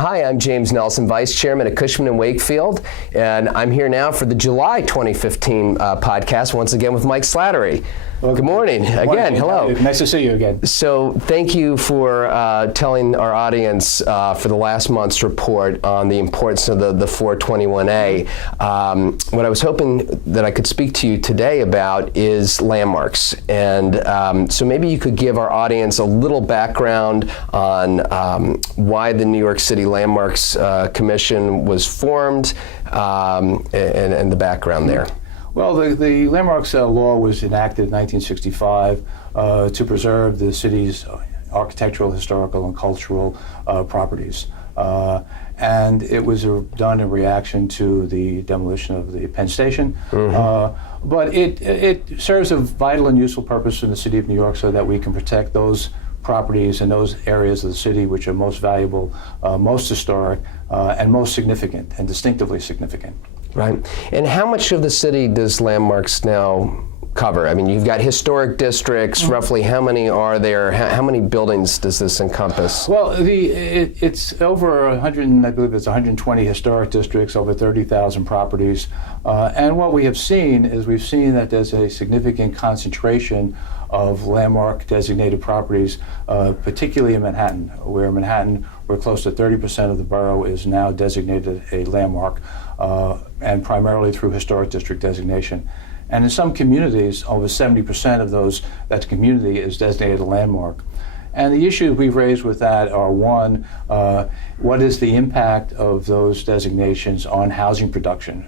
Hi, I'm James Nelson, Vice Chairman at Cushman Wakefield, and I'm here now for the July 2015 podcast, once again with Mike Slattery. Well, good morning. Again, hello. Nice to see you again. So thank you for telling our audience for the last month's report on the importance of the 421A. What I was hoping that I could speak to you today about is landmarks. And so maybe you could give our audience a little background on why the New York City Landmarks Commission was formed and the background there. Well, the Landmarks Law was enacted in 1965 to preserve the city's architectural, historical, and cultural properties. And it was done in reaction to the demolition of the Penn Station. Mm-hmm. But it serves a vital and useful purpose in the city of New York so that we can protect those properties and those areas of the city which are most valuable, most historic, and most significant and distinctively significant. Right. And how much of the city does Landmarks now cover? I mean, you've got historic districts. Mm-hmm. Roughly how many are there? How many buildings does this encompass? Well, it's over 100, I believe it's 120 historic districts, over 30,000 properties. And what we have seen is we've seen that there's a significant concentration of landmark designated properties, particularly in Manhattan, where close to 30% of the borough is now designated a landmark, and primarily through historic district designation. And in some communities, over 70% of that community is designated a landmark. And the issues we've raised with that are, one, what is the impact of those designations on housing production?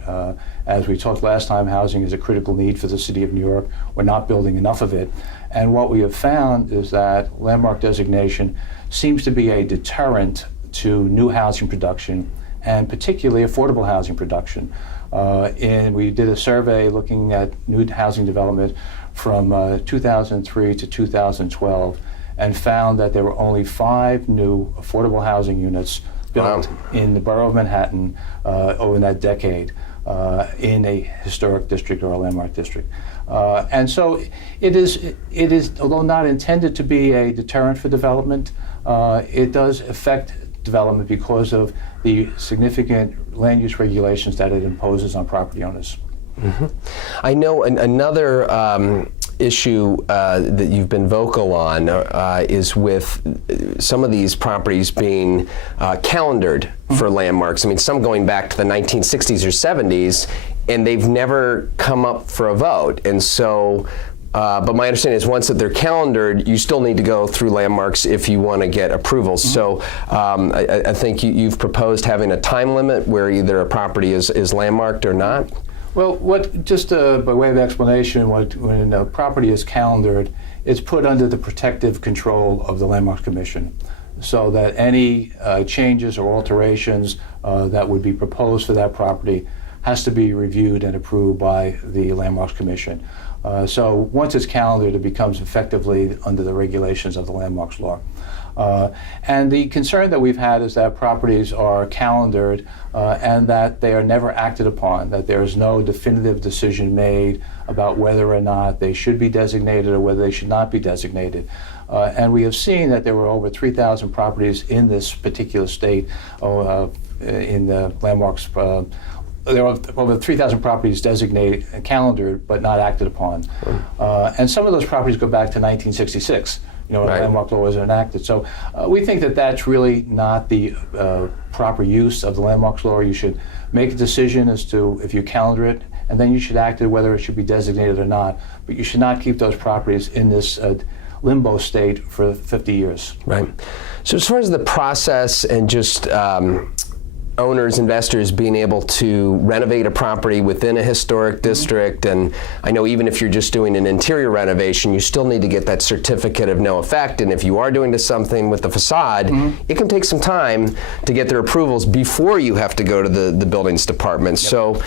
As we talked last time, housing is a critical need for the city of New York. We're not building enough of it. And what we have found is that landmark designation seems to be a deterrent to new housing production, and particularly affordable housing production. We did a survey looking at new housing development from 2003 to 2012 and found that there were only 5 new affordable housing units built in the borough of Manhattan over that decade in a historic district or a landmark district. And so it is, although not intended to be a deterrent for development, it does affect development because of the significant land use regulations that it imposes on property owners. Mm-hmm. I know another issue that you've been vocal on is with some of these properties being calendared for landmarks. I mean, some going back to the 1960s or 70s, and they've never come up for a vote. And so, but my understanding is once that they're calendared, you still need to go through landmarks if you want to get approval. Mm-hmm. So I think you've proposed having a time limit where either a property is landmarked or not. Well, by way of explanation, when a property is calendared, it's put under the protective control of the Landmarks Commission, so that any changes or alterations that would be proposed for that property has to be reviewed and approved by the Landmarks Commission. So once it's calendared, it becomes effectively under the regulations of the Landmarks Law. And the concern that we've had is that properties are calendared and that they are never acted upon, that there is no definitive decision made about whether or not they should be designated or whether they should not be designated. And we have seen that there were over 3,000 properties in this particular state in the landmarks. There are over 3,000 properties designated, calendared, but not acted upon. And some of those properties go back to 1966. Right. Landmark law was enacted. So we think that that's really not the proper use of the landmarks law. You should make a decision as to if you calendar it, and then you should act on whether it should be designated or not. But you should not keep those properties in this limbo state for 50 years. Right. So as far as the process and just owners, investors being able to renovate a property within a historic district, and I know even if you're just doing an interior renovation, you still need to get that certificate of no effect, and if you are doing something with the facade, it can take some time to get their approvals before you have to go to the buildings department. Yep. So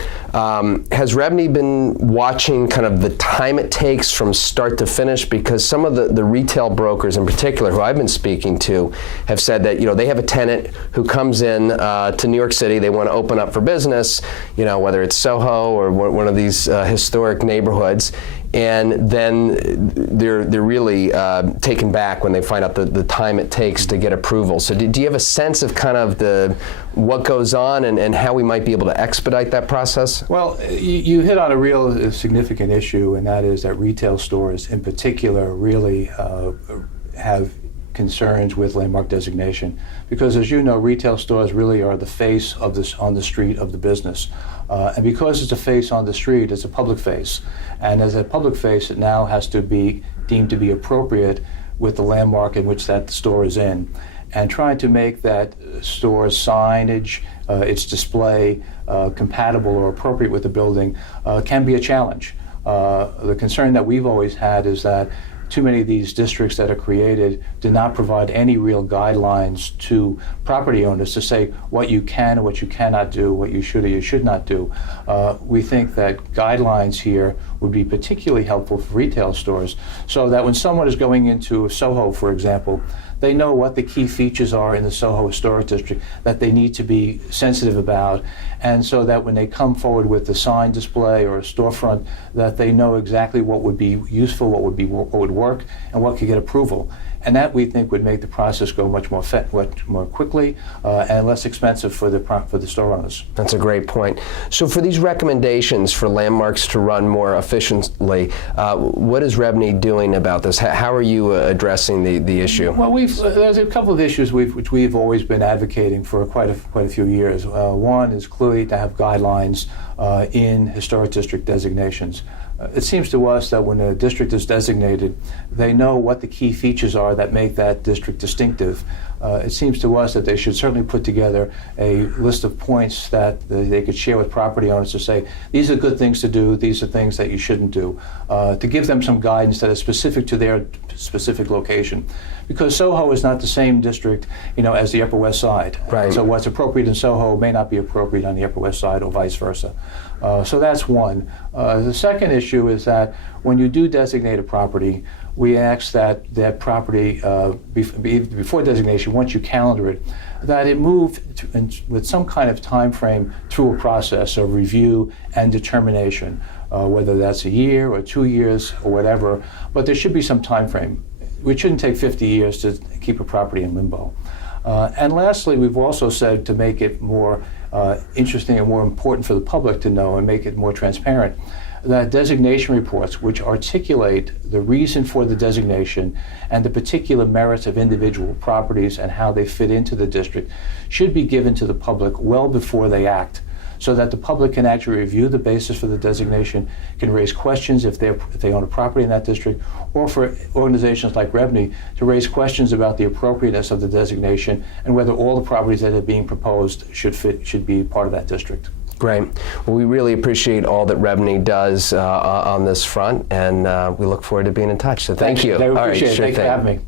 has REBNY been watching kind of the time it takes from start to finish? Because some of the retail brokers in particular who I've been speaking to have said that they have a tenant who comes in to New York City, they want to open up for business, whether it's Soho or one of these historic neighborhoods, and then they're really taken back when they find out the time it takes to get approval. So do you have a sense of kind of what goes on and how we might be able to expedite that process? Well, you hit on a real significant issue, and that is that retail stores in particular really have concerns with landmark designation, because as you know, retail stores really are the face of this on the street of the business, and because it's a face on the street, it's a public face, and as a public face, it now has to be deemed to be appropriate with the landmark in which that store is in, and trying to make that store's signage, its display, compatible or appropriate with the building can be a challenge. The concern that we've always had is that too many of these districts that are created do not provide any real guidelines to property owners to say what you can and what you cannot do, what you should or you should not do. We think that guidelines here would be particularly helpful for retail stores, so that when someone is going into Soho, for example, they know what the key features are in the Soho Historic District that they need to be sensitive about, and so that when they come forward with a sign display or a storefront, that they know exactly what would be useful, what would work, and what could get approval. And that, we think, would make the process go much more quickly and less expensive for the store owners. That's a great point. So for these recommendations for landmarks to run more efficiently, what is REBNY doing about this? How are you addressing the issue? Well, there's a couple of issues which we've always been advocating for quite a few years. One is clearly to have guidelines in historic district designations. It seems to us that when a district is designated, they know what the key features are that make that district distinctive. It seems to us that they should certainly put together a list of points that they could share with property owners to say, these are good things to do, these are things that you shouldn't do, to give them some guidance that is specific to their specific location. Because Soho is not the same district, as the Upper West Side. Right. So what's appropriate in Soho may not be appropriate on the Upper West Side, or vice versa. So that's one. The second issue is that when you do designate a property, we ask that property, before designation, once you calendar it, that it move with some kind of time frame through a process of review and determination, whether that's a year or 2 years or whatever, but there should be some time frame. It shouldn't take 50 years to keep a property in limbo. And lastly, we've also said, to make it more interesting and more important for the public to know and make it more transparent, that designation reports which articulate the reason for the designation and the particular merits of individual properties and how they fit into the district should be given to the public well before they act, so that the public can actually review the basis for the designation, can raise questions if they own a property in that district, or for organizations like REBNY to raise questions about the appropriateness of the designation and whether all the properties that are being proposed should be part of that district. Great. Well, we really appreciate all that REBNY does on this front, and we look forward to being in touch. So thank you. I appreciate it. Thanks for having me.